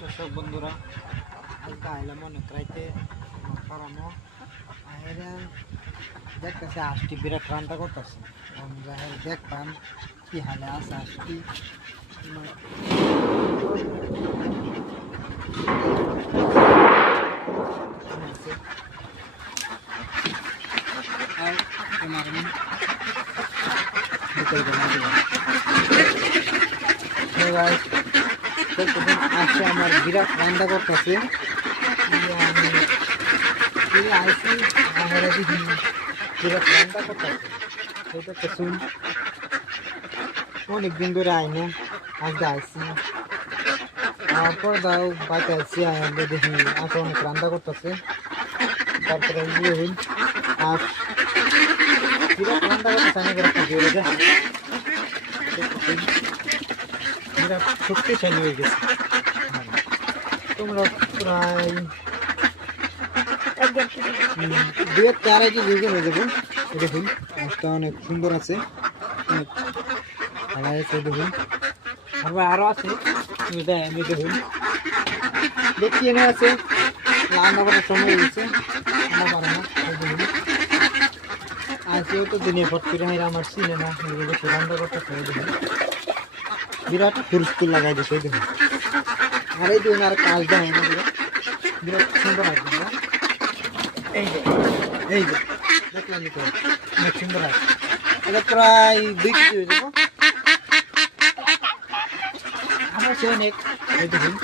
দর্শক বন্ধুরা আজকে আইলাম অনেক রাইতে ফারামো আহেরা দেখতেছে আজটি বিরাট রান্না করতেছে দেখবাম কি হালে আছে আজটি আসে আমার বিরাট রান্না করতেছে আইসি বিরাট রান্না করতেছে অনেকদিন ধরে আইনে আজকে আইসি তারপর দাও বাচ্চা আইসি আইলে দেখি আজকে অনেক রান্না করতেছে তারপরে আর বিরাট রান্না করতেছে আমি বিরাট শক্তিশালী হয়ে গেছে তোমরা প্রায় 2-4 কেজি হয়ে যাবে দেখুন মাছটা অনেক সুন্দর আছে দেখুন আরো আছে আমি দেখুন দেখি এনে আছে রান্না করার সময় হয়ে গেছে রান্না পারে না দেখুন আজকেও তো দিনে ফট করে আমার চিনে না রান্না করতে দেখুন বিরাট ফুরস্তুল লাগাই দিছে দেখুন আর এই দেখুন আর কাজ দেয় না বিরাট সুন্দর আছে এই যে দেখলাম তো অনেক সুন্দর আছে এটা প্রায় 2 কেজি হয়ে যাবো আমার সে অনেক এই দেখুন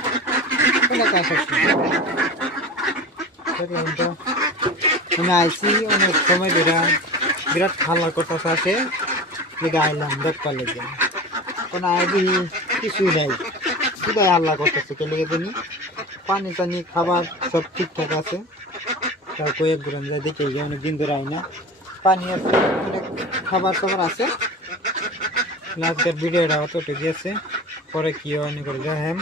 আমি আইসি অনেক সময় ধরে বিরাট খাওয়ার কথা আছে আইলাম দেখবার লেগে কোনো আইডি কিছুই নেই শুধু আল্লাহ করতেছে কে লেগে জানি পানি টানি খাবার সব ঠিকঠাক আছে তার কয়েক ঘুরান যায় দেখে অনেক দিন ধরে আই না পানি আছে অনেক খাবার টাবার আছে আজকের ভিডিওটা অতটুকু আছে পরে কি অনেক করে দেখেন